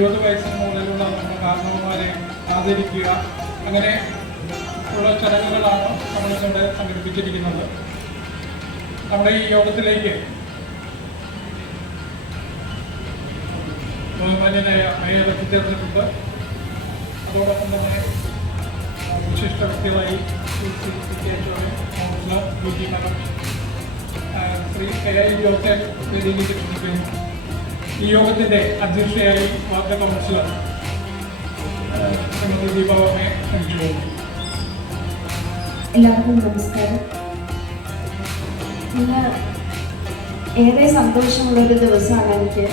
എഴുപത് വയസ്സിന് മുകളിലുള്ള നമ്മുടെ കാരണവന്മാരെ ആദരിക്കുക. അങ്ങനെ ഉള്ള ചടങ്ങുകളാണ് നമ്മളിവിടെ സംഘടിപ്പിച്ചിരിക്കുന്നത്. നമ്മുടെ ഈ യോഗത്തിലേക്ക് ബഹുമാന്യനായ മേയർ എത്തിച്ചേർന്നിട്ടുണ്ട്. അതോടൊപ്പം തന്നെ വിശിഷ്ട വ്യക്തികളായി ശ്രീ കെ ഐ ജോസഫ് ഈ യോഗത്തിന്റെ അധ്യക്ഷയായി വാർത്താ കൗൺസിലർ ശ്രീമതി ദീപാവമ്മയെ ക്ഷണിച്ചു പോകുന്നു എല്ലാവർക്കും നമസ്കാരം. ഇന്ന് ഏറെ സന്തോഷമുള്ളൊരു ദിവസമാണ് എനിക്ക്.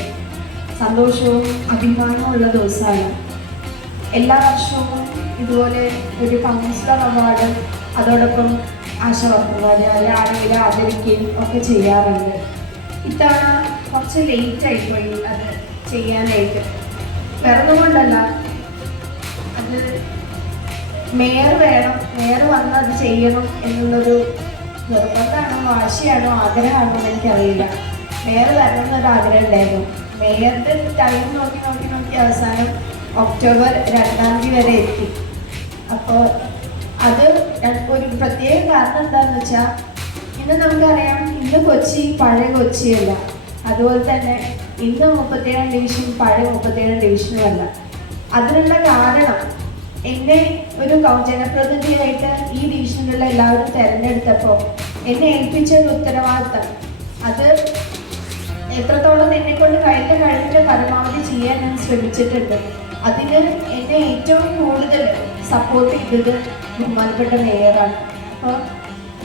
സന്തോഷവും അഭിമാനവും ഉള്ള ദിവസമാണ്. എല്ലാ വർഷവും ഇതുപോലെ ഒരു കൗൺസിലർ അവാർഡ് അതോടൊപ്പം ആശാവർക്കന്മാർ അല്ലെ ആരെങ്കിലും ആദരിക്കുകയും ഒക്കെ ചെയ്യാറുണ്ട്. ഇത്തവണ ലേറ്റ് ആയിപ്പോയി അത് ചെയ്യാനായിട്ട്. വേറെ കൊണ്ടല്ല അത് മേയർ വേണം മേയർ വന്ന് അത് ചെയ്യണം എന്നുള്ളൊരു നിർബന്ധമാണോ വാശിയാണോ ആഗ്രഹമാണോ എന്ന് എനിക്കറിയില്ല. മേയർ വരണം എന്നൊരു ആഗ്രഹം ഉണ്ടായിരുന്നു. മേയറിന്റെ ടൈം നോക്കി നോക്കി നോക്കി അവസാനം ഒക്ടോബർ രണ്ടാം തീയതി വരെ എത്തി. അപ്പോൾ അത് ഒരു പ്രത്യേക കാരണം എന്താണെന്ന് വെച്ചാൽ ഇന്ന് നമുക്കറിയാം ഇന്ന് കൊച്ചി പഴയ കൊച്ചിയല്ല. അതുപോലെ തന്നെ ഇന്ന് മുപ്പത്തേഴാം ഡിവിഷൻ പഴയ മുപ്പത്തേഴാം ഡിവിഷനുമല്ല അതിനുള്ള കാരണം എന്നെ ഒരു ജനപ്രതിനിധിയായിട്ട് ഈ ഡിവിഷനിലുള്ള എല്ലാവരും തിരഞ്ഞെടുത്തപ്പോൾ എന്നെ ഏൽപ്പിച്ച ഒരു ഉത്തരവാദിത്തം. അത് എത്രത്തോളം എന്നെ കൊണ്ട് കഴിഞ്ഞ കഴിഞ്ഞ പരമാവധി ചെയ്യാൻ ഞാൻ ശ്രമിച്ചിട്ടുണ്ട്. അതിന് എന്നെ ഏറ്റവും കൂടുതൽ സപ്പോർട്ട് ചെയ്തത് ബഹുമാനപ്പെട്ട മേയറാണ് അപ്പോൾ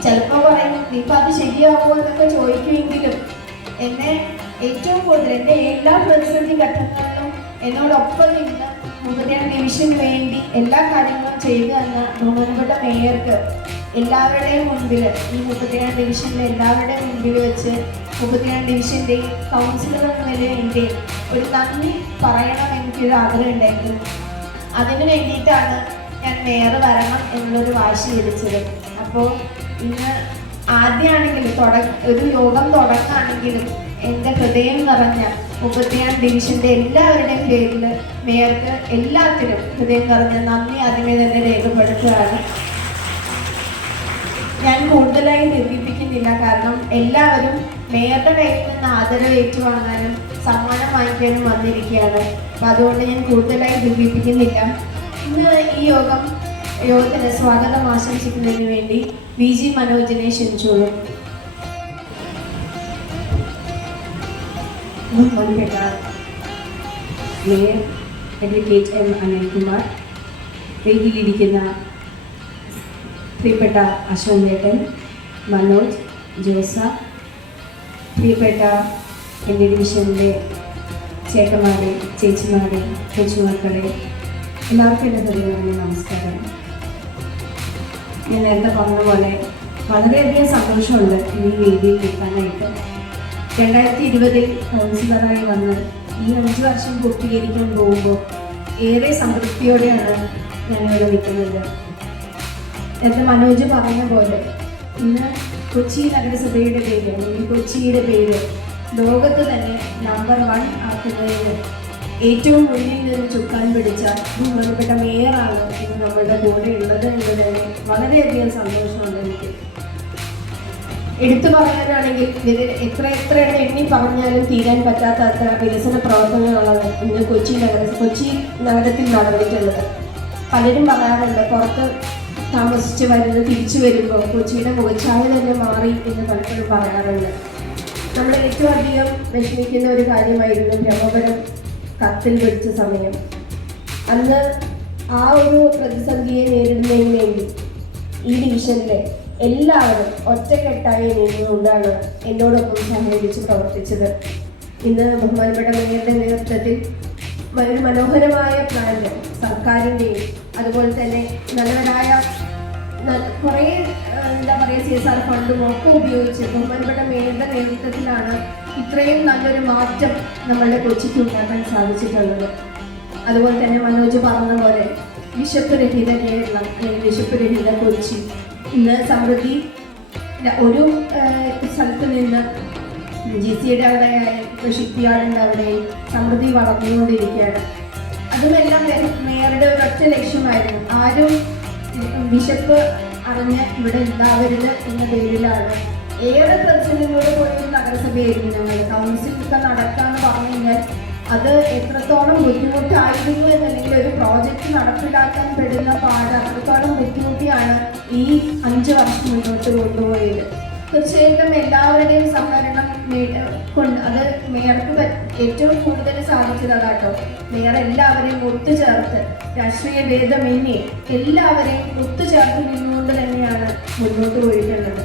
ചിലപ്പോൾ പറയും ഇപ്പം അത് ശരിയാവുമോ എന്നൊക്കെ ചോദിക്കുമെങ്കിലും എന്നെ ഏറ്റവും കൂടുതൽ എന്റെ എല്ലാ പ്രതിസന്ധി ഘട്ടങ്ങളിലും എന്നോടൊപ്പം നിന്ന് മുപ്പത്തിയാം ഡിവിഷന് വേണ്ടി എല്ലാ കാര്യങ്ങളും ചെയ്തു തന്ന ബഹുമാനപ്പെട്ട മേയർക്ക് എല്ലാവരുടെയും മുൻപിൽ ഈ മുപ്പത്തിരണ്ട് ഡിവിഷനിലെ എല്ലാവരുടെയും മുൻപിൽ വെച്ച് മുപ്പത്തിരണ്ട് ഡിവിഷന്റെ കൗൺസിലർ എന്ന നിലയിൽ എന്റെ ഒരു നന്ദി പറയണം എനിക്കൊരു ആഗ്രഹം ഉണ്ടായിരുന്നു. അതിന് വേണ്ടിയിട്ടാണ് ഞാൻ മേയർ വരണം എന്നുള്ളൊരു വാശി ലഭിച്ചത്. അപ്പോൾ ഇന്ന് ആദ്യമാണെങ്കിലും ഒരു യോഗം തുടക്കാണെങ്കിലും എന്റെ ഹൃദയം നിറഞ്ഞ മുപ്പത്തിയാം ഡിവിഷന്റെ എല്ലാവരുടെയും പേരിൽ മേയർക്ക് എല്ലാത്തിനും ഹൃദയം നിറഞ്ഞ നന്ദി ആദ്യമേ തന്നെ രേഖപ്പെടുത്തുകയാണ്. ഞാൻ കൂടുതലായി ദീപിപ്പിക്കുന്നില്ല കാരണം എല്ലാവരും മേയറുടെ കയ്യിൽ നിന്ന് ആദരവ് ഏറ്റുവാങ്ങാനും സമ്മാനം വാങ്ങിക്കാനും വന്നിരിക്കുകയാണ്. അപ്പം അതുകൊണ്ട് ഞാൻ കൂടുതലായി ദീപിപ്പിക്കുന്നില്ല ഇന്ന് ഈ യോഗം യോഗത്തിന് സ്വാഗതം ആശംസിക്കുന്നതിന് വേണ്ടി വി ജി മനോജിനെ ക്ഷണിച്ചോളൂ. ബഹുമാനപ്പെട്ട മേയർ അഡ്വക്കേറ്റ് എം അനിൽകുമാർ. വേദിയിലിരിക്കുന്ന പ്രിയപ്പെട്ട അശോക് ചേട്ടൻ മനോജ് ജോസ. പ്രിയപ്പെട്ട എന്റെ ഡിവിഷനിലെ ചേട്ടന്മാരെ ചേച്ചിമാരെ കൊച്ചുമക്കളെ എല്ലാവർക്കും എന്റെ ഹൃദയമായ നമസ്കാരം. ഞാൻ നേരത്തെ പറഞ്ഞ പോലെ വളരെയധികം സന്തോഷമുണ്ട് ഈ വേദിയിൽ നിൽക്കാനായിട്ട്. രണ്ടായിരത്തി ഇരുപതിൽ കൗൺസിലറായി വന്ന് ഈ അഞ്ച് വർഷം പൂർത്തീകരിക്കാൻ പോകുമ്പോൾ ഏറെ സംതൃപ്തിയോടെയാണ് ഞാനിവിടെ നിൽക്കുന്നത്. നേരത്തെ മനോജ് പറഞ്ഞ പോലെ ഇന്ന് കൊച്ചി നഗരസഭയുടെ പേര് അല്ലെങ്കിൽ കൊച്ചിയുടെ പേര് ലോകത്ത് തന്നെ നമ്പർ വൺ ആക്കുന്നതിന് ഏറ്റവും ഉള്ളിൽ നിന്ന് ചുക്കാൻ പിടിച്ച ബഹുമാനപ്പെട്ട മേയറാണ് ഇന്ന് നമ്മളുടെ കൂടെ ഉള്ളത് എന്നതിന് വളരെയധികം സന്തോഷമുണ്ട് എനിക്ക് എടുത്തു പറയാനാണെങ്കിൽ എത്ര എത്രയാണ് എണ്ണി പറഞ്ഞാലും തീരാൻ പറ്റാത്ത അത്ര വികസന പ്രവർത്തനങ്ങളാണ് ഇന്ന് കൊച്ചി നഗര കൊച്ചി നഗരത്തിൽ നടന്നിട്ടുള്ളത്. പലരും പറയാറുണ്ട് പുറത്ത് താമസിച്ച് വരുന്നത് തിരിച്ചു വരുമ്പോൾ കൊച്ചിയുടെ മുഖച്ഛായ തന്നെ മാറി എന്ന് പലപ്പോഴും പറയാറുണ്ട്. നമ്മൾ ഏറ്റവും അധികം വിഷമിക്കുന്ന ഒരു കാര്യമായിരുന്നു ബ്രഹ്മപുരം കത്തിൽ പിടിച്ച സമയം. അന്ന് ആ ഒരു പ്രതിസന്ധിയെ നേരിടുന്നതിന് വേണ്ടി ഈ ഡിവിഷനിലെ എല്ലാവരും ഒറ്റക്കെട്ടായി നിന്നുകൊണ്ടാണ് എന്നോടൊപ്പം സഹകരിച്ച് പ്രവർത്തിച്ചത്. ഇന്ന് ബഹുമാനപ്പെട്ട മേയറുടെ നേതൃത്വത്തിൽ ഒരു മനോഹരമായ പ്ലാന്റ് സർക്കാരിന്റെയും അതുപോലെ തന്നെ നല്ലവരായ കുറേ എന്താ പറയുക സി എസ് ആർ ഫണ്ടും ഒക്കെ ഉപയോഗിച്ച് ബഹുമാനപ്പെട്ട മേയറുടെ നേതൃത്വത്തിലാണ് ഇത്രയും നല്ലൊരു മാറ്റം നമ്മളുടെ കൊച്ചിക്ക് ഉണ്ടാക്കാൻ സാധിച്ചിട്ടുള്ളത്. അതുപോലെ തന്നെ മനോജ് പറഞ്ഞ പോലെ വിശപ്പ് രഹിത കേരളം അല്ലെങ്കിൽ വിശപ്പ് രഹിത കൊച്ചി. ഇന്ന് സമൃദ്ധി ഒരു സ്ഥലത്ത് നിന്ന് ജി സിയുടെ അവിടെ ഷിപ്പ്യാർഡിന്റെ അവിടെ സമൃദ്ധി വളർന്നുകൊണ്ടിരിക്കുകയാണ്. അതുമെല്ലാം മേയറുടെ ഒരൊറ്റ ലക്ഷ്യമായിരുന്നു. ആരും ബിഷപ്പ് അറിഞ്ഞ് ഇവിടെ ഉണ്ടാവരുത് എന്ന പേരിലാണ്. ഏറെ പ്രതിസന്ധികളോട് കൂടി നഗരസഭയായിരുന്നു ഞങ്ങൾ. കൗൺസിൽ ഒക്കെ നടക്കാന്ന് പറഞ്ഞു കഴിഞ്ഞാൽ അത് എത്രത്തോളം ബുദ്ധിമുട്ടായിരുന്നു എന്നല്ലെങ്കിൽ ഒരു പ്രോജക്റ്റ് നടപ്പിലാക്കാൻ പെടുന്ന പാട് അത്രത്തോളം ബുദ്ധിമുട്ടിയാണ് ഈ അഞ്ച് വർഷം മുന്നോട്ട് കൊണ്ടുപോയത്. തീർച്ചയായിട്ടും എല്ലാവരുടെയും സഹകരണം അത് മേയർക്ക് ഏറ്റവും കൂടുതൽ സാധിച്ചത് അതാട്ടോ മേയർ എല്ലാവരെയും ഒത്തുചേർത്ത് രാഷ്ട്രീയ ഭേദമന്യേ എല്ലാവരെയും ഒത്തുചേർത്ത് നിന്നുകൊണ്ട് തന്നെയാണ് മുന്നോട്ട് പോയിട്ടുള്ളത്.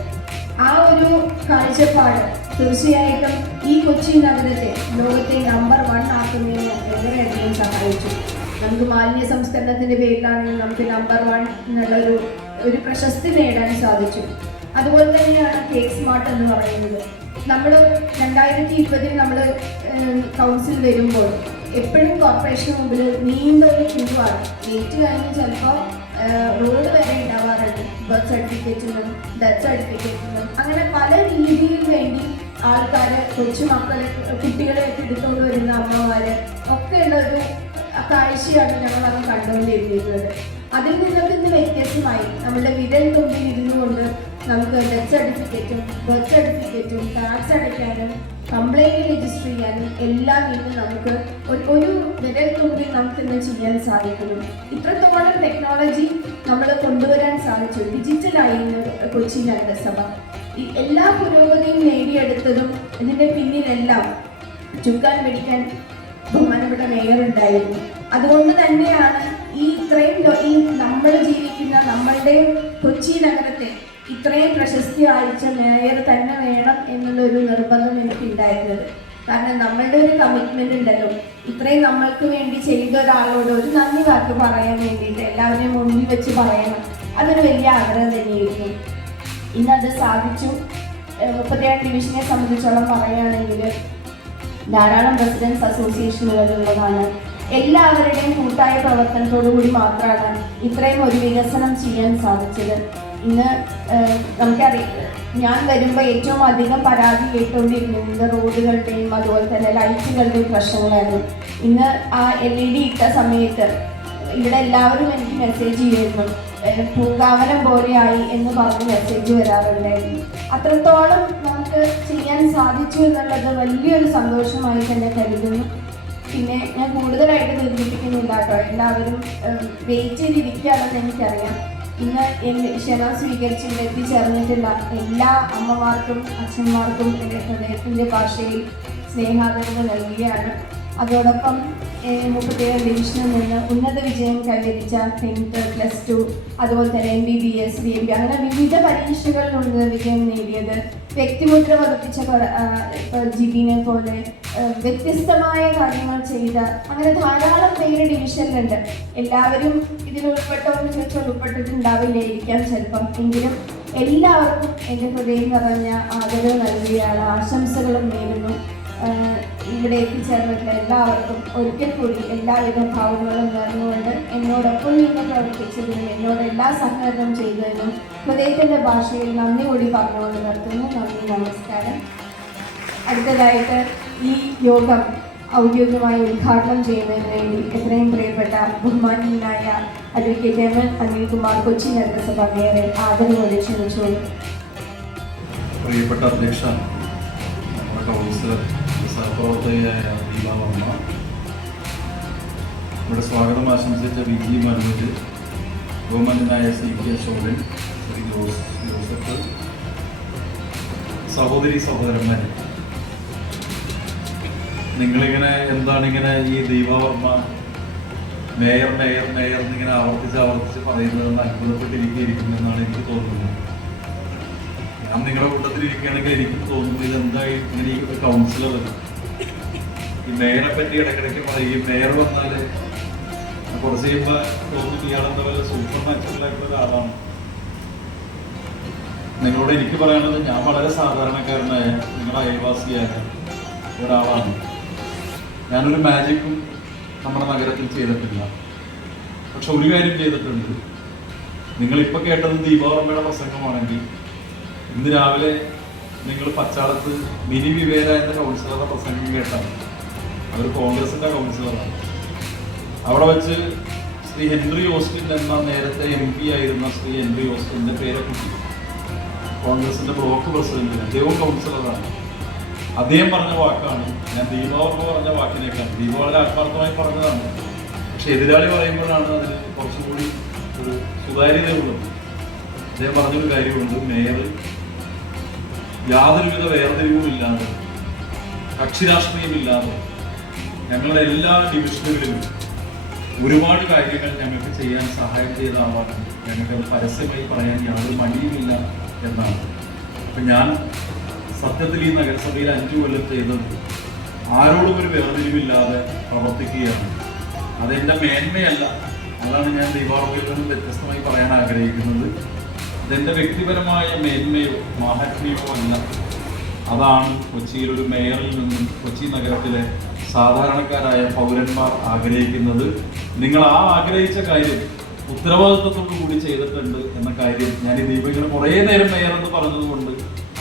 ആ ഒരു കാഴ്ചപ്പാട് തീർച്ചയായിട്ടും ഈ കൊച്ചി നഗരത്തെ ലോകത്തെ നമ്പർ വൺ ആക്കുന്നതിന് വളരെയധികം സഹായിച്ചു. നമുക്ക് മാലിന്യ സംസ്കരണത്തിന്റെ പേരിലാണെങ്കിൽ നമുക്ക് നമ്പർ വൺ എന്നുള്ള ഒരു ഒരു പ്രശസ്തി നേടാൻ സാധിച്ചു. അതുപോലെ തന്നെയാണ് കേക്ക് സ്മാർട്ട് എന്ന് പറയുന്നത്. നമ്മൾ രണ്ടായിരത്തി ഇരുപതിൽ നമ്മൾ കൗൺസിൽ വരുമ്പോൾ എപ്പോഴും കോർപ്പറേഷന് മുമ്പിൽ നീണ്ട ഒരു ക്യൂവാണ് ഡേറ്റ് കഴിഞ്ഞ് ചിലപ്പോൾ റോഡ് വരെ ഉണ്ടാവാറുണ്ട്. ബർത്ത് സർട്ടിഫിക്കറ്റിനും ഡെത്ത് സർട്ടിഫിക്കറ്റിനും അങ്ങനെ പല രീതിയിൽ വേണ്ടി ആൾക്കാർ കൊച്ചുമക്കളെ കുട്ടികളെ എടുത്തുകൊണ്ട് വരുന്ന അമ്മമാര് ഒക്കെയുള്ള ഒരു കാഴ്ചയാണ് ഞങ്ങൾ അന്ന് കണ്ടുകൊണ്ടിരിക്കുന്നത് അതിൽ നിന്നൊക്കെ ഇന്ന് വ്യത്യസ്തമായി നമ്മുടെ വിരൽ തുമ്പിൽ ഇരുന്നുകൊണ്ട് നമുക്ക് ഡെത്ത് സർട്ടിഫിക്കറ്റും ബർത്ത് സർട്ടിഫിക്കറ്റും ടാക്സ് അടയ്ക്കാനും കംപ്ലൈന്റ് രജിസ്റ്റർ ചെയ്യാനും എല്ലാ ഇന്ന് നമുക്ക് ഒരു- വിരൽ തുമ്പിൽ നമുക്ക് ഇന്ന് ചെയ്യാൻ സാധിക്കുന്നു. ഇത്രത്തോളം ടെക്നോളജി നമ്മൾ കൊണ്ടുവരാൻ സാധിച്ചു. ഡിജിറ്റലായി ഇന്ന് കൊച്ചി നഗരസഭ. ഈ എല്ലാ പുരോഗതിയും നേടിയെടുത്തതും ഇതിന്റെ പിന്നിലെല്ലാം ചുക്കാൻ പിടിക്കാൻ ബഹുമാനപ്പെട്ട മേയർ ഉണ്ടായിരുന്നു. അതുകൊണ്ട് തന്നെയാണ് ഈ ഇത്രയും ഈ നമ്മൾ ജീവിക്കുന്ന നമ്മളുടെ കൊച്ചി നഗരത്തെ ഇത്രയും പ്രശസ്തി ആഴ്ച മേയർ തന്നെ വേണം എന്നുള്ളൊരു നിർബന്ധം എനിക്ക് ഉണ്ടായിരുന്നത് കാരണം നമ്മളുടെ ഒരു കമ്മിറ്റ്മെന്റ് ഉണ്ടല്ലോ. ഇത്രയും നമ്മൾക്ക് വേണ്ടി ചെയ്ത ഒരാളോട് ഒരു നന്ദി വാക്ക് പറയാൻ വേണ്ടിയിട്ട് എല്ലാവരെയും മുന്നിൽ വെച്ച് പറയണം. അതൊരു വലിയ ആഗ്രഹം തന്നെയായിരുന്നു. ഇന്നത് സാധിച്ചു. മുപ്പത്തിയാറ് ഡിവിഷനെ സംബന്ധിച്ചോളം പറയുകയാണെങ്കിൽ ധാരാളം റെസിഡൻസ് അസോസിയേഷനുകൾ ഉള്ളതാണ് എല്ലാവരുടെയും കൂട്ടായ പ്രവർത്തനത്തോടു കൂടി മാത്രമാണ് ഇത്രയും ഒരു വികസനം ചെയ്യാൻ സാധിച്ചത്. ഇന്ന് നമുക്കറിയാം ഞാൻ വരുമ്പോൾ ഏറ്റവും അധികം പരാതി കേട്ടുകൊണ്ടിരുന്നത് റോഡുകളുടെയും അതുപോലെ തന്നെ ലൈറ്റുകളുടെയും പ്രശ്നങ്ങളായിരുന്നു. ഇന്ന് ആ എൽ ഇ ഡി ഇട്ട സമയത്ത് ഇവിടെ എല്ലാവരും എനിക്ക് മെസ്സേജ് ചെയ്യുന്നു പൂക്കാവനം പോലെയായി എന്ന് പറഞ്ഞ് മെസ്സേജ് വരാറുണ്ടായിരുന്നു. അത്രത്തോളം നമുക്ക് ചെയ്യാൻ സാധിച്ചു എന്നുള്ളത് വലിയൊരു സന്തോഷമായി തന്നെ കരുതുന്നു. പിന്നെ ഞാൻ കൂടുതലായിട്ട് ദീർഘിപ്പിക്കുന്നില്ല കേട്ടോ. എല്ലാവരും വെയിറ്റ് ചെയ്തിരിക്കുകയാണെന്ന് എനിക്കറിയാം. ഇന്ന് ക്ഷണ സ്വീകരിച്ച് എത്തിച്ചേർന്നിട്ടുള്ള എല്ലാ അമ്മമാർക്കും അച്ഛന്മാർക്കും എന്റെ ഹൃദയത്തിന്റെ ഭാഷയിൽ സ്നേഹാദരവ് നൽകുകയാണ്. അതോടൊപ്പം മുപ്പത്തിയേഴ് ഡിവിഷനിൽ നിന്ന് ഉന്നത വിജയം കൈവരിച്ച ടെൻത്ത് പ്ലസ് ടു അതുപോലെ തന്നെ M B B S B M B അങ്ങനെ വിവിധ പരീക്ഷകളിൽ ഉന്നത വിജയം നേടിയത്. വ്യക്തിമുദ്ര പതിപ്പിച്ച ജിബിനെ പോലെ വ്യത്യസ്തമായ കാര്യങ്ങൾ ചെയ്ത അങ്ങനെ ധാരാളം പേര് ഡിവിഷനിലുണ്ട് എല്ലാവരും ഇതിൽ ഉൾപ്പെട്ടോ എന്ന് ചോദിച്ചാൽ ഉൾപ്പെട്ടിട്ടുണ്ടാവില്ലായിരിക്കാം ചിലപ്പം. എങ്കിലും എല്ലാവർക്കും എന്റെ ഹൃദയം നിറഞ്ഞ ആദരവ് നൽകുകയാണ് ആശംസകളും നേരുന്നു. ഇവിടെ എത്തിച്ചേർന്നിട്ടുള്ള എല്ലാവർക്കും ഒരിക്കൽ കൂടി എല്ലാവിധ ഭാവങ്ങളും നേർന്നുകൊണ്ട് എന്നോടൊപ്പം നിന്ന് പ്രവർത്തിച്ചതിനും എന്നോട് എല്ലാ സഹകരണം ചെയ്തതിനും ഹൃദയത്തിന്റെ ഭാഷയിൽ നന്ദി കൂടി പറഞ്ഞുകൊണ്ട് നിർത്തുന്നു. നന്ദി നമസ്കാരം. അടുത്തതായിട്ട് ഈ യോഗം ഔദ്യോഗികമായി ഉദ്ഘാടനം ചെയ്യുന്നതിന് വേണ്ടി എത്രയും പ്രിയപ്പെട്ട ബഹുമാനീയനായ advocate M N Anilkumar Kochi നഗരസഭ മേയറെ ആദരവോടെ ക്ഷണിച്ചു പ്രിയപ്പെട്ട അധ്യക്ഷ നമ്മുടെ കൗൺസിലർ സഹപ്രവർത്തകയായ ദീപാവർമ്മ ഇവിടെ സ്വാഗതം ആശംസിച്ച വി ജി മനോജ് ബഹുമാനായ സി കെ അശോകൻ ശ്രീ ജോസ് ജോസഫ് സഹോദരി സഹോദരന്മാരെ. നിങ്ങളിങ്ങനെ എന്താണ് ഇങ്ങനെ ഈ ദീപവർമ്മ മേയർ മേയർ മേയർ എന്നിങ്ങനെ ആവർത്തിച്ച് ആവർത്തിച്ച് പറയുന്നതെന്ന് അത്ഭുതപ്പെട്ടിരിക്കുകയായിരിക്കുമെന്നാണ് എനിക്ക് തോന്നുന്നത്. ഞാൻ നിങ്ങളുടെ കൂട്ടത്തിൽ ഇരിക്കുകയാണെങ്കിൽ എനിക്ക് തോന്നുന്നു ഇത് എന്തായി ഇങ്ങനെ ഒരു കൗൺസിലർ ഈ മേയറെ പറ്റി ഇടയ്ക്കിടയ്ക്ക് പറയും. മേയർ വന്നാൽ കുറച്ച് കഴിയുമ്പോൾ തോന്നും ഇയാളെന്താ വല്ല സൂപ്പർ നാച്ചുറലായിട്ടുള്ള ഒരാളാണ് നിങ്ങളോട് എനിക്ക് പറയാനുള്ളത് ഞാൻ വളരെ സാധാരണക്കാരനായ നിങ്ങളുടെ അയൽവാസിയായ ഒരാളാണ്. ഞാനൊരു മാജിക്കും നമ്മുടെ നഗരത്തിൽ ചെയ്തിട്ടില്ല. പക്ഷെ ഒരു കാര്യം ചെയ്തിട്ടുണ്ട്. നിങ്ങളിപ്പോൾ കേട്ടത് ദീപാവർമ്മയുടെ പ്രസംഗമാണെങ്കിൽ ഇന്ന് രാവിലെ നിങ്ങൾ പച്ചാളത്ത് മിനി വിവേര എന്ന കൗൺസിലറുടെ പ്രസംഗം കേട്ടാണ് അവർ കോൺഗ്രസിന്റെ കൗൺസിലറാണ്. അവിടെ വെച്ച് ശ്രീ ഹെൻറി ഓസ്റ്റിൻ എന്ന നേരത്തെ എം പി ആയിരുന്ന ശ്രീ ഹെൻറി ഓസ്റ്റിന്റെ പേരെക്കുട്ടി കോൺഗ്രസിന്റെ ബ്ലോക്ക് പ്രസിഡന്റിന് അദ്ദേഹവും കൗൺസിലറാണ്. അദ്ദേഹം പറഞ്ഞ വാക്കാണ് ഞാൻ ദീപാവർമ്മ പറഞ്ഞ വാക്കിനേക്കാൾ ദീപ വളരെ ആത്മാർത്ഥമായി പറഞ്ഞതാണ്. പക്ഷെ എതിരാളി പറയുമ്പോഴാണ് അതിന് കുറച്ചും കൂടി ഒരു സുതാര്യതയുള്ളത് അദ്ദേഹം പറഞ്ഞൊരു കാര്യമുണ്ട് മേയർ യാതൊരുവിധ വേർതിരിവുമില്ലാതെ കക്ഷി രാഷ്ട്രീയമില്ലാതെ ഞങ്ങളുടെ എല്ലാ ഡിവിഷനുകളിലും ഒരുപാട് കാര്യങ്ങൾ ഞങ്ങൾക്ക് ചെയ്യാൻ സഹായം ചെയ്ത ആളാണ് ഞങ്ങൾക്ക് പരസ്യമായി പറയാൻ യാതൊരു മടിയുമില്ല എന്നാണ്. അപ്പം ഞാൻ സത്യത്തിൽ ഈ നഗരസഭയിൽ അഞ്ചു കൊല്ലം ചെയ്തത് ആരോടും ഒരു വേർതിരിവില്ലാതെ പ്രവർത്തിക്കുകയാണ്. അതെന്റെ മേന്മയല്ല. അതാണ് ഞാൻ ദീപാവലിയിൽ നിന്നും വ്യത്യസ്തമായി പറയാൻ ആഗ്രഹിക്കുന്നത്. അതെന്റെ വ്യക്തിപരമായ മേന്മയോ മാഹാത്മ്യമോ അല്ല. അതാണ് കൊച്ചിയിൽ ഒരു മേയറിൽ നിന്നും കൊച്ചി നഗരത്തിലെ സാധാരണക്കാരായ പൗരന്മാർ ആഗ്രഹിക്കുന്നത്. നിങ്ങൾ ആ ആഗ്രഹിച്ച കാര്യം ഉത്തരവാദിത്വത്തോടു കൂടി ചെയ്തിട്ടുണ്ട് എന്ന കാര്യം ഞാൻ ഈ ദീപകിന് കുറേ നേരം മേയർ എന്ന് പറഞ്ഞതുകൊണ്ട്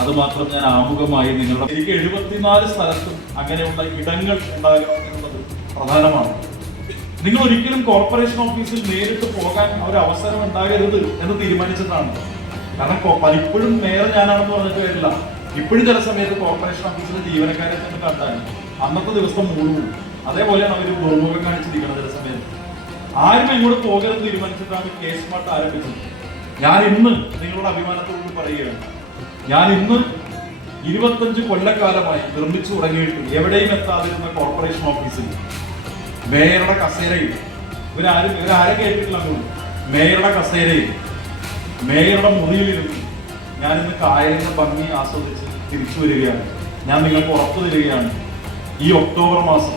അത് മാത്രം ഞാൻ ആമുഖമായി നിങ്ങളുടെ എനിക്ക് എഴുപത്തിനാല് സ്ഥലത്തും അങ്ങനെയുള്ള ഇടങ്ങൾ ഉണ്ടാകണം എന്നുള്ളത് പ്രധാനമാണ്. നിങ്ങൾ ഒരിക്കലും കോർപ്പറേഷൻ ഓഫീസിൽ നേരിട്ട് പോകാൻ ഒരു അവസരം ഉണ്ടാകരുത് എന്ന് തീരുമാനിച്ചതാണ് കാരണം പലപ്പോഴും മേയർ ഞാനാണെന്ന് പറഞ്ഞിട്ട് വരില്ല ഇപ്പോഴും ചില സമയത്ത് കോർപ്പറേഷൻ ഓഫീസിലെ ജീവനക്കാരെ ചെന്ന് കണ്ടാൽ അന്നത്തെ ദിവസം മുഴുവൻ അതേപോലെയാണ് അവർ ദുർമുഖം കാണിച്ചിരിക്കുന്നത് ചില സമയത്ത്. ആരും ഇങ്ങോട്ട് പോകരുത് തീരുമാനിച്ചിട്ടാണ് കേസ് സ്മാർട്ട് ആരംഭിച്ചത് ഞാൻ ഇന്ന് നിങ്ങളുടെ അഭിമാനത്തോട് പറയുകയാണ്. ഞാൻ ഇന്ന് ഇരുപത്തഞ്ച് കൊല്ലക്കാലമായി നിർമ്മിച്ചു തുടങ്ങിയിട്ട് എവിടെയും എത്താതിരുന്ന കോർപ്പറേഷൻ ഓഫീസിൽ മേയറുടെ കസേരയിൽ. ഇവരാരും ഇവരാരും കേട്ടിട്ടില്ല അങ്ങോട്ട്. മേയറുടെ കസേരയിൽ. മേയറുടെ മുറിയിലിരുന്ന് ഞാനിന്ന് കായലിന്റെ ഭംഗി ആസ്വദിച്ച് തിരിച്ചു വരികയാണ്. ഞാൻ നിങ്ങൾക്ക് ഉറപ്പു തരികയാണ് ഈ ഒക്ടോബർ മാസം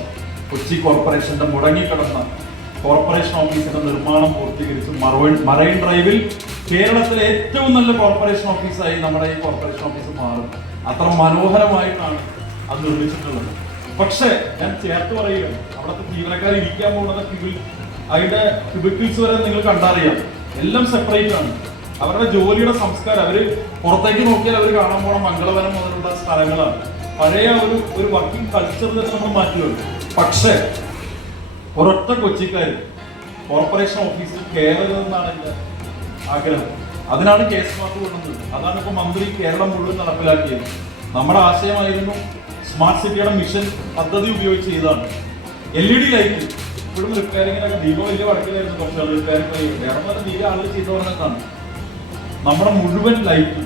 കൊച്ചി കോർപ്പറേഷന്റെ മുടങ്ങിക്കിടന്ന കോർപ്പറേഷൻ ഓഫീസിന്റെ നിർമ്മാണം പൂർത്തീകരിച്ച് മറൈൻ മറൈൻ ഡ്രൈവിൽ കേരളത്തിലെ ഏറ്റവും നല്ല കോർപ്പറേഷൻ ഓഫീസായി നമ്മുടെ ഈ കോർപ്പറേഷൻ ഓഫീസ് മാറും. അത്ര മനോഹരമായിട്ടാണ് അത് നിർമ്മിച്ചിട്ടുള്ളത്. പക്ഷേ ഞാൻ ചേർത്ത് പറയുകയാണ് അവിടുത്തെ ജീവനക്കാർ ഇരിക്കാൻ പോകുന്നത് അതിന്റെ ക്യൂബിക്കിൾസ് വരെ നിങ്ങൾ കണ്ടറിയാം. എല്ലാം സെപ്പറേറ്റ് ആണ്. അവരുടെ ജോലിയുടെ സംസ്കാരം അവർ പുറത്തേക്ക് നോക്കിയാൽ അവർ കാണാൻ പോണ മംഗളവനം മുതലുള്ള സ്ഥലങ്ങളാണ്. പഴയ ഒരു ഒരു വർക്കിംഗ് കൾച്ചർ തന്നെ നമ്മൾ മാറ്റിയുണ്ട് പക്ഷേ ഒരൊറ്റ കൊച്ചിക്കാർ കോർപ്പറേഷൻ ഓഫീസിൽ കയറരുതെന്നാണ് എന്റെ ആഗ്രഹം. അതിനാണ് കേസ് മാർക്ക് കൊണ്ടുവന്നത്. അതാണ് ഇപ്പോൾ മന്ത്രി കേരളം മുഴുവൻ നടപ്പിലാക്കിയത്. നമ്മുടെ ആശയമായിരുന്നു സ്മാർട്ട് സിറ്റിയുടെ മിഷൻ പദ്ധതി ഉപയോഗിച്ച് ചെയ്താണ് എൽ ഇ ഡി ലൈറ്റ് ഇപ്പോഴും റിപ്പയറിങ്ങിനൊക്കെ ദീപം വലിയ വടക്കിലായിരുന്നു കുറച്ച് റിപ്പയറിംഗ് വേറെ തീരെ ആളുകൾ ചെയ്തു പറഞ്ഞതാണ് നമ്മുടെ മുഴുവൻ ലൈറ്റ്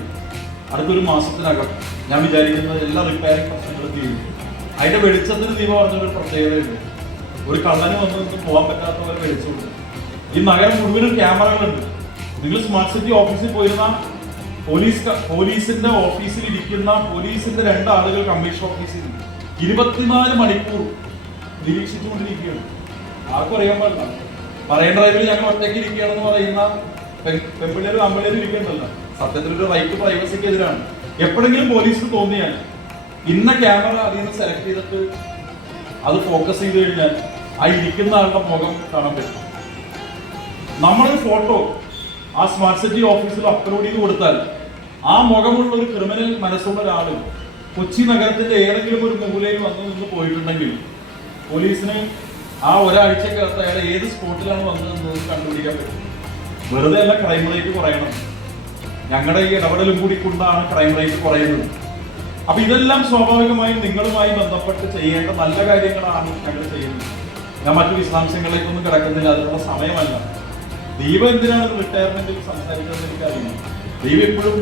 അടുത്തൊരു മാസത്തിനകം ഞാൻ വിചാരിക്കുന്നത് എല്ലാ റിപ്പയറിംഗ് പ്രശ്നങ്ങളും ചെയ്യും അതിന്റെ വെളിച്ചത്തിന് ദീപം പറഞ്ഞൊരു പ്രത്യേകതയുണ്ട്. ഒരു കള്ളന് വന്ന് നിന്ന് പോകാൻ പറ്റാത്തവരെ വെളിച്ചമുണ്ട്. ഈ നഗരം മുഴുവനും ക്യാമറകളുണ്ട്. നിങ്ങൾ സ്മാർട്ട് സിറ്റി ഓഫീസിൽ പോയിരുന്ന പോലീസ് പോലീസിന്റെ ഓഫീസിൽ ഇരിക്കുന്ന പോലീസിന്റെ രണ്ടാളുകൾ കമ്മീഷൻ ഓഫീസിൽ ഇരുപത്തിനാല് മണിക്കൂർ നിരീക്ഷിച്ചുകൊണ്ടിരിക്കുകയാണ്. ആർക്കും അറിയാൻ പാടില്ല. പറയേണ്ട ഡ്രൈവിൽ ഞങ്ങൾ ഒറ്റയ്ക്ക് ഇരിക്കുകയാണെന്ന് പറയുന്ന പെൺപിള്ളേരും അമ്പളേരും ഇരിക്കണ്ടല്ലോ സത്യത്തിൽ ഒരു റൈറ്റ് പ്രൈവസിക്ക് എതിരാണ് എപ്പോഴെങ്കിലും പോലീസ് തോന്നിയാൽ ഇന്ന ക്യാമറ അതിൽ നിന്ന് സെലക്ട് ചെയ്തിട്ട് അത് ഫോക്കസ് ചെയ്ത് കഴിഞ്ഞാൽ ആ ഇരിക്കുന്ന ആളുടെ മുഖം കാണാൻ പറ്റും. നമ്മളൊരു ഫോട്ടോ ആ സ്മാർട്ട് സിറ്റി ഓഫീസിൽ അപ്ലോഡ് ചെയ്ത് കൊടുത്താൽ ആ മുഖമുള്ള ഒരു ക്രിമിനൽ മനസ്സുള്ള ഒരാൾ കൊച്ചി നഗരത്തിന്റെ ഏതെങ്കിലും ഒരു മൂലയിൽ വന്നു നിന്ന് പോയിട്ടുണ്ടെങ്കിൽ പോലീസിന് ആ ഒരാഴ്ചക്കകത്ത് അയാൾ ഏത് സ്പോട്ടിലാണ് വന്നതെന്ന് കണ്ടുപിടിക്കാൻ പറ്റും. വെറുതെ അല്ല ക്രൈം റേറ്റ് കുറയണം. ഞങ്ങളുടെ ഈ ഇടപെടലും കൂടി കൊണ്ടാണ് ക്രൈം റേറ്റ് കുറയുന്നത്. അപ്പൊ ഇതെല്ലാം സ്വാഭാവികമായും നിങ്ങളുമായി ബന്ധപ്പെട്ട് ചെയ്യേണ്ട നല്ല കാര്യങ്ങളാണ് ഞങ്ങൾ ചെയ്യുന്നത്. ഞാൻ മറ്റു വിശദാംശങ്ങളിലേക്കൊന്നും കിടക്കുന്നില്ല അതിനുള്ള സമയമല്ല. ദീപ എന്തിനാണ് റിട്ടയർമെന്റിൽ സംസാരിക്കുന്നത് എനിക്കറിയാം ദീപ എപ്പോഴും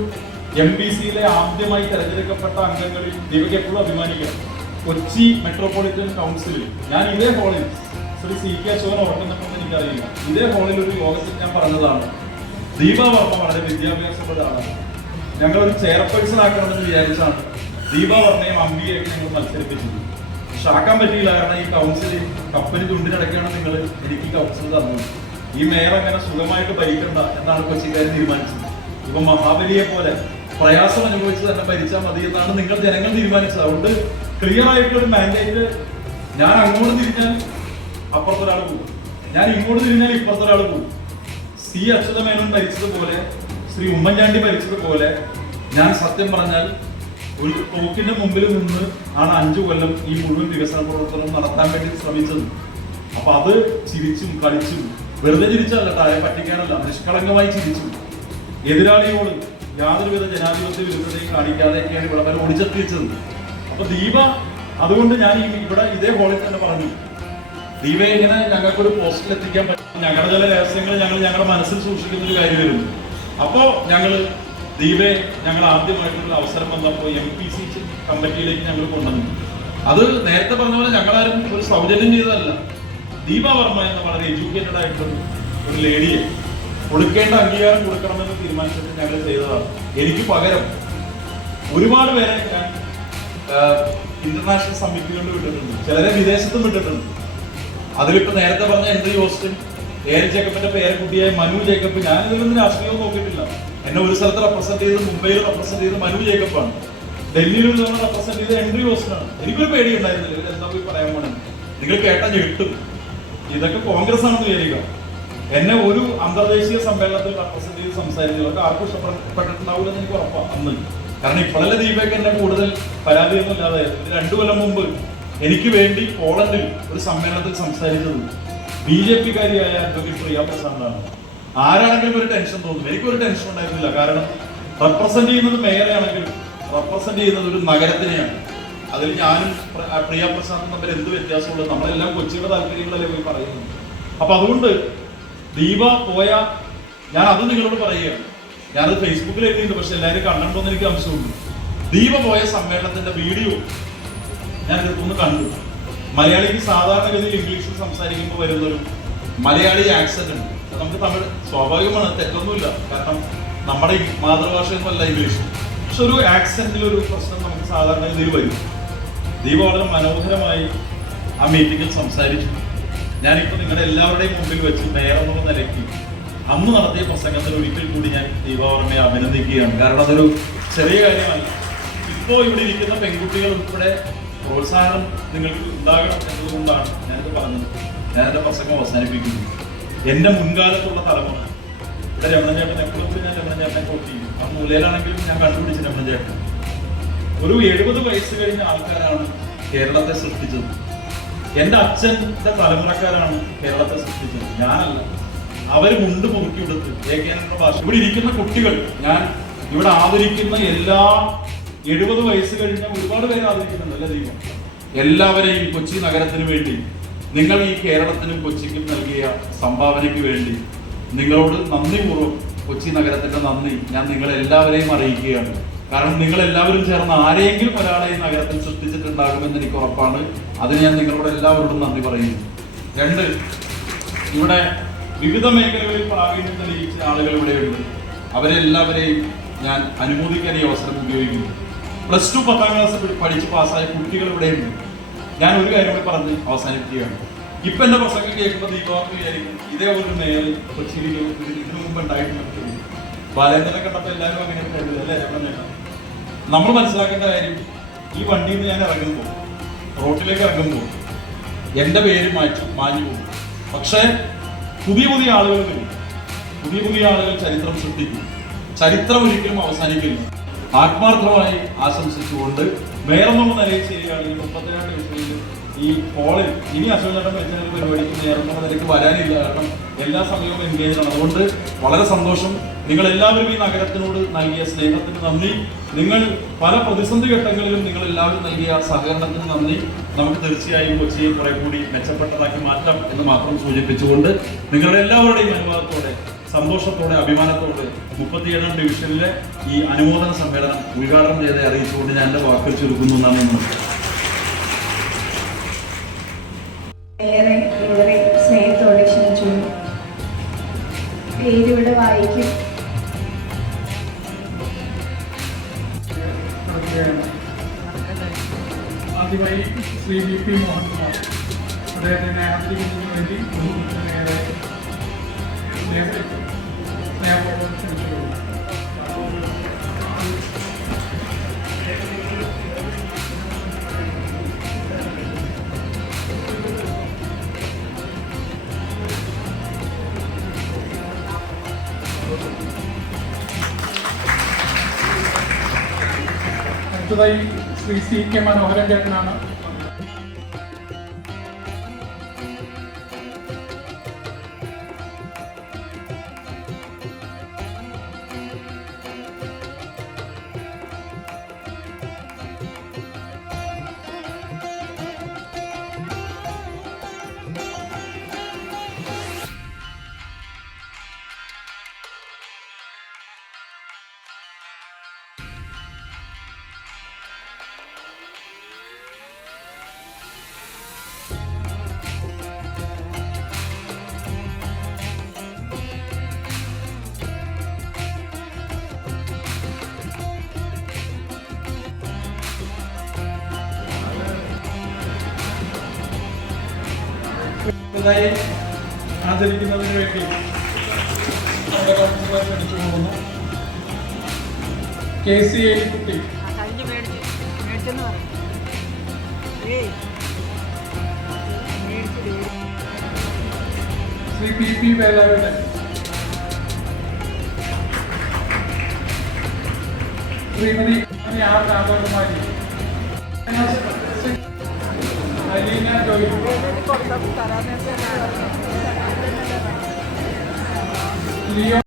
എം ബി സിയിലെ ആദ്യമായി തെരഞ്ഞെടുക്കപ്പെട്ട അംഗങ്ങളിൽ ദീപയ്ക്ക് എപ്പോഴും അഭിമാനിക്കണം. കൊച്ചി മെട്രോപൊളിറ്റൻ കൗൺസിലിൽ ഞാൻ ഇതേ ഹോളിൽ ശ്രീ സി കെ അശോകൻ ഓർക്കുന്നുണ്ടെന്ന് എനിക്കറിയില്ല ഇതേ ഫോണിൽ ഒരു യോഗത്തിൽ ഞാൻ പറഞ്ഞതാണ്. ദീപാവർമ്മ വളരെ വിദ്യാഭ്യാസപ്പെട്ടതാണ്. ഞങ്ങൾ ഒരു ചെയർപേഴ്സൺ ആക്കണമെന്ന് വിചാരിച്ചാണ് ദീപാവർമ്മയും അമ്പിയൊക്കെ ഞങ്ങൾ മത്സരിപ്പിച്ചത്. പക്ഷെ ആക്കാൻ പറ്റിയില്ല കാരണം ഈ കൗൺസിൽ കപ്പലി തുണ്ടിനടക്കാണ് നിങ്ങൾ എനിക്ക് കൗൺസിൽ തന്നത്. ഈ മേയർ അങ്ങനെ സുഖമായിട്ട് ഭരിക്കണ്ട എന്നാണ് കൊച്ചിക്കാരൻ തീരുമാനിച്ചത്. ഇപ്പൊ മഹാബലിയെ പോലെ പ്രയാസം അനുഭവിച്ച് തന്നെ ഭരിച്ചാൽ മതി എന്നാണ് നിങ്ങൾ ജനങ്ങൾ തീരുമാനിച്ചത്. അതുകൊണ്ട് ക്ലിയർ ആയിട്ടൊരു മാൻഡേറ്റ് ഞാൻ അങ്ങോട്ട് തിരിഞ്ഞാൽ അപ്പുറത്തൊരാൾ പോകും. ഞാൻ ഇങ്ങോട്ട് തിരിഞ്ഞാൽ ഇപ്പുറത്തൊരാൾ പോകും. സി അച്യുതമേനോൻ ഭരിച്ചതുപോലെ ശ്രീ ഉമ്മൻചാണ്ടി ഭരിച്ചതുപോലെ ഞാൻ സത്യം പറഞ്ഞാൽ ഒരു തോക്കിന്റെ മുമ്പിൽ നിന്ന് ആണ് അഞ്ചു കൊല്ലം ഈ മുഴുവൻ വികസന പ്രവർത്തനം നടത്താൻ വേണ്ടി ശ്രമിച്ചത്. അപ്പൊ അത് ചിരിച്ചും കളിച്ചും വെറുതെ ചിരിച്ചല്ല ആരെ പറ്റിക്കാനല്ല നിഷ്കളങ്കമായി ചിരിച്ചു. എതിരാളിയോട് യാതൊരുവിധ ജനാധിപത്യ വിരുദ്ധതയും കാണിക്കാതെയൊക്കെയാണ് ഇവിടെ വരെ ഓടിച്ചെത്തിച്ചത്. അപ്പൊ ദീപ അതുകൊണ്ട് ഞാൻ ഇവിടെ ഇതേ ഹോളിൽ തന്നെ പറഞ്ഞു. ദീപയെ ഇങ്ങനെ ഞങ്ങൾക്കൊരു പോസ്റ്റിൽ എത്തിക്കാൻ പറ്റും. ഞങ്ങളുടെ ചില രഹസ്യങ്ങൾ ഞങ്ങൾ ഞങ്ങളുടെ മനസ്സിൽ സൂക്ഷിക്കുന്ന ഒരു കാര്യം വരുന്നു. അപ്പോ ഞങ്ങൾ ദീപെ ഞങ്ങൾ ആദ്യമായിട്ടുള്ള അവസരം വന്നപ്പോൾ എം പി സി കമ്മിറ്റിയിലേക്ക് ഞങ്ങൾ കൊണ്ടുവന്നു. അത് നേരത്തെ പറഞ്ഞ പോലെ ഞങ്ങളാരും ഒരു സൗജന്യം ചെയ്തതല്ല. ദീപ വർമ്മ എന്ന വളരെ എഡ്യൂക്കേറ്റഡ് ആയിട്ടുള്ള ഒരു ലേഡിയെ കൊടുക്കേണ്ട അംഗീകാരം കൊടുക്കണമെന്ന് തീരുമാനിച്ചിട്ട് ഞങ്ങൾ ചെയ്തതാണ്. എനിക്ക് പകരം ഒരുപാട് പേരെ ഞാൻ ഇന്റർനാഷണൽ സമ്മിറ്റുകളിൽ വിട്ടിട്ടുണ്ട്. ചിലരെ വിദേശത്തും വിട്ടിട്ടുണ്ട്. അതിലിപ്പോ നേരത്തെ പറഞ്ഞ എൻട്രി ഓസ്റ്റിൻ എ എൽ ജേക്കബിന്റെ പേരക്കുട്ടിയായ മനു ജേക്കബ് ഞാൻ ഇതിലൊന്നും രാഷ്ട്രീയവും നോക്കിയിട്ടില്ല. എന്നെ ഒരു സ്ഥലത്ത് റെപ്രസെന്റ് ചെയ്ത് മുംബൈയിൽ റെപ്രസെന്റ് ചെയ്ത് മനു ജേക്കബാണ്. ഡൽഹിയിൽ ഒരു തവണ റെപ്രസെന്റ് ചെയ്ത് എൻട്രി ഓസ്റ്റിനാണ് എനിക്കൊരു പേടി ഉണ്ടായിരുന്നില്ല ഇവർ എന്താ പോയി പറയാൻ പോണെന്ന് നിങ്ങൾ കേട്ടാൽ ഞെട്ടും. ഇതൊക്കെ കോൺഗ്രസ് ആണെന്ന് വിചാരിക്കുക. എന്നെ ഒരു അന്തർദേശീയ സമ്മേളനത്തിൽ റെപ്രസെന്റ് ചെയ്ത് സംസാരിച്ചവർക്ക് ആർക്കും ഇഷ്ടപ്പെട്ടിട്ടുണ്ടാവില്ലെന്ന് എനിക്ക് ഉറപ്പാണ് അന്ന്. കാരണം ഇപ്പോഴല്ലേ ദീപയ്ക്ക് എന്നെ കൂടുതൽ പരാതിയൊന്നും ഇല്ലാതായിരുന്നു രണ്ടു കൊല്ലം മുമ്പ് എനിക്ക് വേണ്ടി പോളണ്ടിൽ ഒരു സമ്മേളനത്തിൽ സംസാരിച്ചത് ബി ജെ പിക്കാരിയായ അഡ്വക്കേറ്റ് പ്രിയ പ്രസാദാണ് ആരാണെങ്കിലും ഒരു ടെൻഷൻ തോന്നും. എനിക്കൊരു ടെൻഷൻ ഉണ്ടായിരുന്നില്ല. കാരണം റെപ്രസെന്റ് ചെയ്യുന്നത് മേയറാണെങ്കിൽ റെപ്രസെന്റ് ചെയ്യുന്നത് ഒരു നഗരത്തിനെയാണ്. അതിൽ ഞാനും പ്രിയ പ്രസാദും തമ്മിൽ എന്ത് വ്യത്യാസമുള്ളത് നമ്മളെല്ലാം കൊച്ചിയുടെ താല്പര്യങ്ങളല്ലേ പോയി പറയുന്നത്. അപ്പൊ അതുകൊണ്ട് ദീപ പോയ ഞാൻ അത് നിങ്ങളോട് പറയുകയാണ്. ഞാനത് ഫേസ്ബുക്കിൽ എഴുതിയിട്ടുണ്ട്. പക്ഷെ എല്ലാവരും കണ്ടിട്ടുണ്ടോ എന്ന് എനിക്ക് അംശമുണ്ട്. ദീപ പോയ സമ്മേളനത്തിന്റെ വീഡിയോ ഞാൻ ഒന്ന് കണ്ടു. മലയാളിക്ക് സാധാരണഗതിയിൽ ഇംഗ്ലീഷിൽ സംസാരിക്കുമ്പോൾ വരുന്ന ഒരു മലയാളി ആക്സെന്റ് ഉണ്ട്. നമുക്ക് തമിഴ് സ്വാഭാവികമാണ് തെറ്റൊന്നുമില്ല. കാരണം നമ്മുടെ മാതൃഭാഷയൊന്നുമല്ല ഇംഗ്ലീഷ് പക്ഷെ ഒരു ആക്സെന്റിൽ ഒരു പ്രശ്നം നമുക്ക് സാധാരണഗതിയിൽ വരും. ദീപ വളരെ മനോഹരമായി ആ മീറ്റിംഗിൽ സംസാരിച്ചു. ഞാനിപ്പോൾ നിങ്ങളുടെ എല്ലാവരുടെയും മുമ്പിൽ വെച്ച് മേയർ എന്നുള്ള നിലയ്ക്ക് അന്ന് നടത്തിയ പ്രസംഗത്തിൽ ഒരിക്കൽ കൂടി ഞാൻ ദീപാവർമ്മയെ അഭിനന്ദിക്കുകയാണ്. കാരണം അതൊരു ചെറിയ കാര്യമല്ല. ഇപ്പോൾ ഇവിടെ ഇരിക്കുന്ന പെൺകുട്ടികൾ ഉൾപ്പെടെ പ്രോത്സാഹനം നിങ്ങൾക്ക് ഉണ്ടാകണം എന്നതുകൊണ്ടാണ് ഞാനിത് പറഞ്ഞത്. ഞാനെന്റെ പ്രസംഗം അവസാനിപ്പിക്കുന്നു. എന്റെ മുൻകാലത്തുള്ള തലമുറ ഇവിടെ രമണചേട്ടൻ എപ്പോഴും ഞാൻ രമണചേട്ടനെ കോട്ട് ആ മൂലയിലാണെങ്കിലും ഞാൻ കണ്ടുപിടിച്ച രമണചേട്ടൻ. ഒരു എഴുപത് വയസ്സ് കഴിഞ്ഞ ആൾക്കാരാണ് കേരളത്തെ സൃഷ്ടിച്ചത്. എന്റെ അച്ഛന്റെ തലമുറക്കാരാണ് കേരളത്തെ സൃഷ്ടിച്ചത്. ഞാനല്ല. അവർ മുണ്ട് മുറുക്കി എടുത്ത് ഏകേന്ദ്ര ഭാഷ. ഇവിടെ ഇരിക്കുന്ന കുട്ടികൾ ഞാൻ ഇവിടെ ആദരിക്കുന്ന എല്ലാ എഴുപത് വയസ്സ് കഴിഞ്ഞ ഒരുപാട് പേര് ആദരിക്കുന്നുണ്ട് അല്ലേ ദൈവം? എല്ലാവരെയും കൊച്ചി നഗരത്തിന് വേണ്ടി നിങ്ങൾ ഈ കേരളത്തിനും കൊച്ചിക്കും നൽകിയ സംഭാവനയ്ക്ക് വേണ്ടി നിങ്ങളോട് നന്ദി നന്ദിപൂർവം കൊച്ചി നഗരത്തിന്റെ നന്ദി ഞാൻ നിങ്ങളെല്ലാവരെയും അറിയിക്കുകയാണ്. കാരണം നിങ്ങൾ എല്ലാവരും ചേർന്ന് ആരെയെങ്കിലും ഒരാളെ ഈ നഗരത്തിൽ സൃഷ്ടിച്ചിട്ടുണ്ടാകുമെന്ന് എനിക്ക് ഉറപ്പാണ്. അതിന് ഞാൻ നിങ്ങളോട് എല്ലാവരോടും നന്ദി പറയുന്നു. രണ്ട് ഇവിടെ വിവിധ മേഖലകളിൽ പ്രാവീണ്യം തെളിയിച്ച ആളുകൾ ഇവിടെയുണ്ട്. അവരെല്ലാവരെയും ഞാൻ അനുമോദിക്കാൻ ഈ അവസരം ഉപയോഗിക്കുന്നു. പ്ലസ് ടു പത്താം ക്ലാസ് പഠിച്ച് പാസ്സായ കുട്ടികൾ ഇവിടെയുണ്ട് ഞാൻ ഒരു കാര്യം കൂടി പറഞ്ഞ് അവസാനിപ്പിക്കുകയാണ്. ഇപ്പൊ എന്റെ പ്രസംഗം കേൾക്കുമ്പോൾ ദീപാവലി വിചാരിക്കും ഇതേ ഒരു കൊച്ചിയിൽ ഇതിന് മുമ്പ് ഉണ്ടായിട്ടുണ്ട് ബാലേന്ദ്രനെ കണ്ടപ്പോൾ എല്ലാവരും അങ്ങനെ അല്ലേ? നമ്മൾ മനസ്സിലാക്കേണ്ട കാര്യം ഈ വണ്ടിയിൽ നിന്ന് ഞാൻ ഇറങ്ങുമ്പോൾ റോട്ടിലേക്ക് ഇറങ്ങുമ്പോൾ എന്റെ പേര് മാറ്റി മാഞ്ഞു പോകും. പക്ഷേ പുതിയ പുതിയ ആളുകൾ വരും. പുതിയ പുതിയ ആളുകൾ ചരിത്രം സൃഷ്ടിക്കും ചരിത്രം ഒരിക്കലും അവസാനിക്കില്ല. ആത്മാർത്ഥമായി ആശംസിച്ചുകൊണ്ട് വേറൊന്നുള്ള നിലയിൽ ഈ മുപ്പത്തിരണ്ട് വിഷയത്തിൽ ഈ ഹോളിൽ ഇനി അശോകേട്ടൻ വെച്ച പരിപാടിക്ക് നേരത്തെ നിലയ്ക്ക് വരാനില്ല. കാരണം എല്ലാ സമയവും എൻഗേജ് ആണ്. അതുകൊണ്ട് വളരെ സന്തോഷം. നിങ്ങൾ എല്ലാവരും ഈ നഗരത്തിനോട് നൽകിയ സ്നേഹത്തിന് നന്ദി. നിങ്ങൾ പല പ്രതിസന്ധി ഘട്ടങ്ങളിലും നിങ്ങൾ എല്ലാവരും നൽകിയ സഹകരണത്തിന് നന്ദി. നമുക്ക് തീർച്ചയായും കൊച്ചിയെ കുറെ കൂടി മെച്ചപ്പെട്ടതാക്കി മാറ്റാം എന്ന് മാത്രം സൂചിപ്പിച്ചുകൊണ്ട് നിങ്ങളുടെ എല്ലാവരുടെയും അനുവാദത്തോടെ സന്തോഷത്തോടെ അഭിമാനത്തോടെ മുപ്പത്തിയേഴാം ഡിവിഷനിലെ ഈ അനുമോദന സമ്മേളനം ഉദ്ഘാടനം ചെയ്ത് അറിയിച്ചുകൊണ്ട് ഞാൻ എന്റെ വാക്കുകൾ ചുരുക്കുന്നു എന്നാണ് ഞാൻ ഏറെ സ്നേഹത്തോടെ ക്ഷണിച്ചു പേരിവിടെ വായിക്കും. നടത്തുകയാണ് ആദ്യമായി ശ്രീ വി പി മോഹൻകുമാർ അദ്ദേഹത്തിനെ ആദരിക്കുന്നതിന് വേണ്ടി അടുത്തതായി ശ്രീ സി കെ മനോഹരൻ ചേട്ടനാണ് അടുത്തതായി ആചരിക്കുന്നതിന് വേണ്ടി നമ്മുടെ കൗൺസിലറെ ക്ഷണിച്ചു പോകുന്നു. K C Elikutty Shri P P വേലാവിടെ Shrimati R Raghavakumari. Aleena Joy. കൊടുത്തപ്പോൾ തരാൻ നേരത്തെ ലിയോ